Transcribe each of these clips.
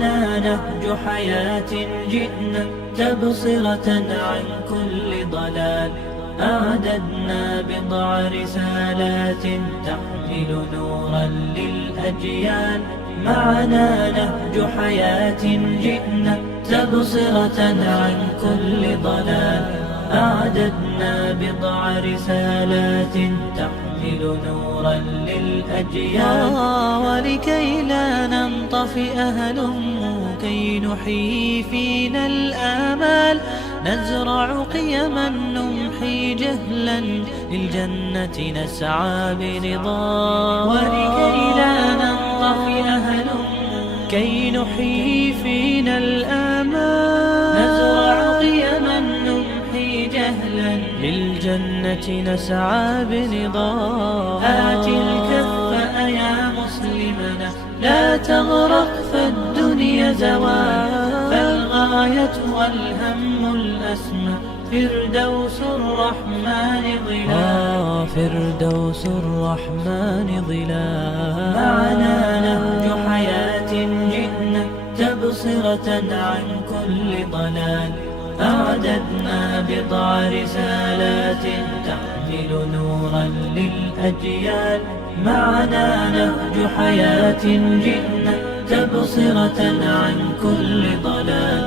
معنا نهج حياة جئنا تبصرة عن كل ضلال. أعددنا بضع رسالات تحمل نورا للأجيال. معنا نهج حياة جئنا تبصرة عن كل ضلال. أعددنا بضع رسالات تحمل نورا للأجيال. ولكي لا ننطفئ هلموا كي نحيي فينا الآمال. نزرع قيما نمحي جهلا للجنة نسعى برضا. ولكي لا ننطفئ هلموا كي نحيي فينا الآمال. نزرع قيما نمحي جهلا للجنة نسعى برضا. آت الكف يا مسلمنا لا تغرق فالدنيا زوال. فالغاية والهم الأسمى فردوس الرحمن ظلال. فردوس الرحمن ظلال. معنا نهج حياة جئنا تبصرة عن كل ضلال. أعددنا بضع رسالات تحمل نورا للأجيال. معنا نهج حياة جئنا تبصرة عن كل ضلال.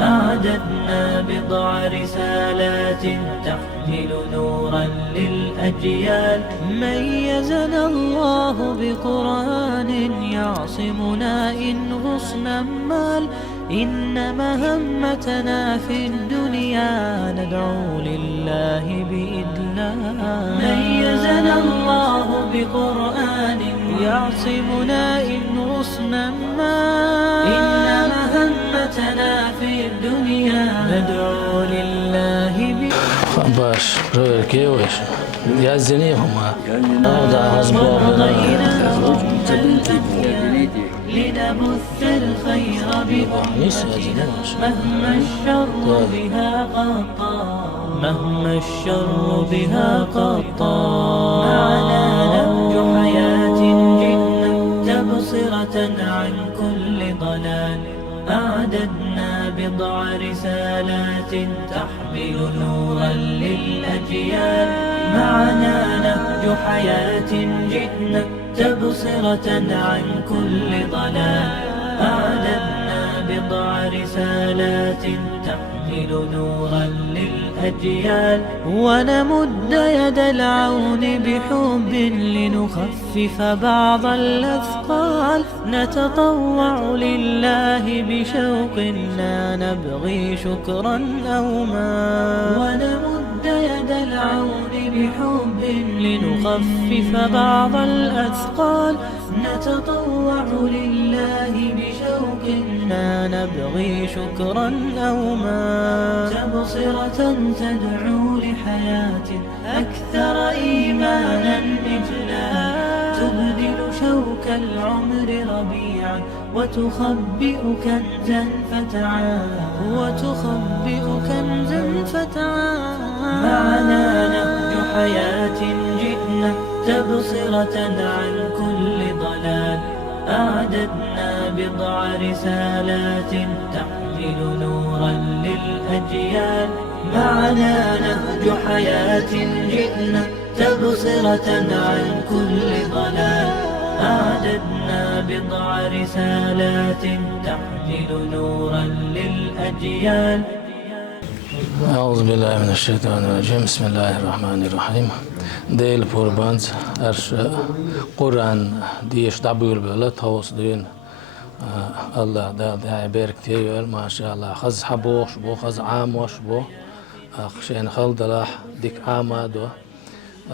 أعددنا بضع رسالات تحمل نورا للأجيال. ميزنا الله بقرآن يعصمنا إن غصنا مال. إن مهمتنا في الدنيا ندعو لله بإذلال. ميزنا الله بقرآن يعصمنا إن غصنا مال. إن مهمتنا في الدنيا ندعو لله باش كيوش يعزنيهم هذا لنبث الخير بأمتنا مهما الشر بها قطا. مهما الشر بها قطا. معنا نهج حياة جئنا تبصرة عن كل ضلال. أعددنا بضع رسالات تحمل نورا للأجيال. معنا نهج حياة جئنا تبصرة عن كل ضلال. أعددنا بضع رسالات تحمل نورا للأجيال. ونمد يد العون بحب لنخفف بعض الأثقال. نتطوع لله بشوق لا نبغي شكرا أو مال. ونمد يد العون بحب لنخفف بعض الأثقال. نتطوع لله بشوق لا نبغي شكرا أو مال. تبصرة تدعو لحياة أكثر إيمانا إجلال. تبدل شوك العمر ربيعا وتخبئ كنزا فتعال. وتخبئ كنزا فتعال. معنا نهج حياة جئنا تبصرة عن كل ضلال. أعددنا بضع رسالات تحمل نورا للأجيال. معنا نهج حياة جئنا تبصرة عن كل ضلال. أعددنا بضع رسالات تحمل نورا للأجيال. أعوذ بالله من الشيطان الرجيم. بسم الله الرحمن الرحيم. Değil purbans Kur'an diyeş dabül böyle tavsdin Allah da berk diyor maşallah khaz haboş bu khaz amoş bu خشين خلد راح ديك عامادو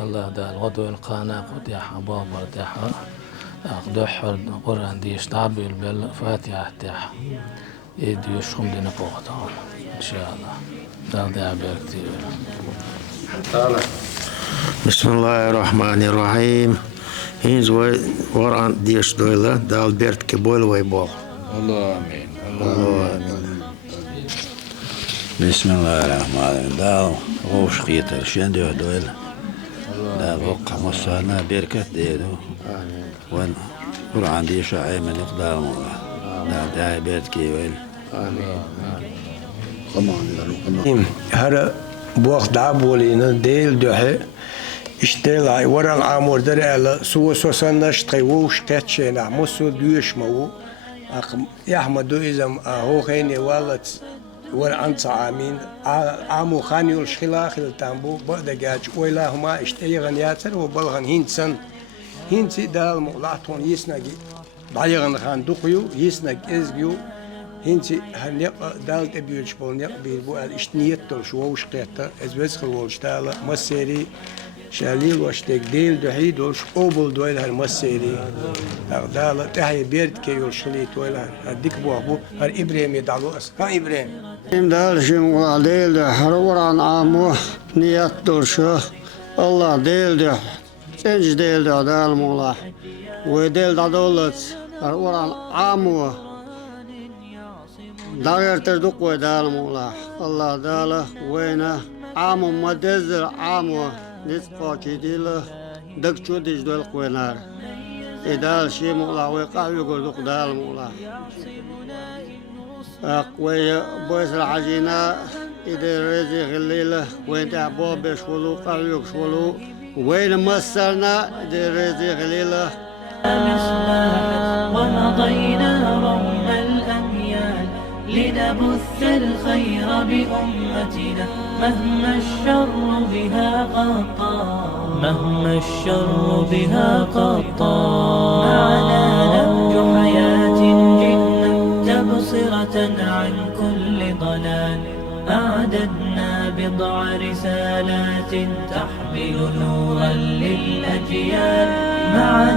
الله دا الغدو القانا قديحة بابا ديحة أقدح قرآن ديش تعبي بالفاتحة تاعها يديش خم دينا بوغتان إن شاء الله دا ديها بيركتير. بسم الله الرحمن الرحيم. هينز وران ديش دويلة دا البرت كبول ويبول. الله آمين. الله آمين. بسم الله الرحمن الرحيم. دا غوش قيتر شندو دويلة دا الوقع مصانا بركة ديدو وان قرآن ديش عيمن إقدام الله دال بيتك وين هر بوخ دابولينا ديل دوحي اشتغل ورا عامور درعلا سو سوسناش تقوش كاتشينا مسو دوش مو يحمدو إذا هو خيني والت ورا أنت عامين عامو خاني والشخلاخ التامبو بعد جاج ويلا هما اشتغل ياتر وبلغن هينسن هينسي دال مغلاتون يسنجي بعيرن خان دقيو يسنج إزجيو هنتي هنيق دالت أبيولش بولنيق بيربو الاشتنيت تلش ووش قيتا أزوز خلولش تالا مسيري شاليل واشتك ديل دوحي دولش أوبل دويل هالمسيري دالا تحي بيرد كيولش خليت ويل هالديك بوابو هال إبراهيم يدعلو أس ها إبراهيم دالش مغلا ديل حروران عامو نيات دولشو الله ديل دوح تنج ديل دوح دال مغلا وديل دولت حروران عامو داير تردق ودال مولا الله داله وينه عامو مدزر عامو نسقو كيديله دك شو ديج دول قوينار إدال شي مولا ويقع يقردق دال مولا قوي بويس العجينة إدي ريزي غليله وين تعبو بشولو قعيق شولو وين مسرنا إدي ريزي غليله ومضينا رغم الأميال لنبث الخير بأمتنا مهما الشر بها غطى مهما الشر بها غطى معنا نهج حياة جئنا تبصرة عن كل ضلال أعددنا بضع رسالات تحمل نورا للأجيال معنا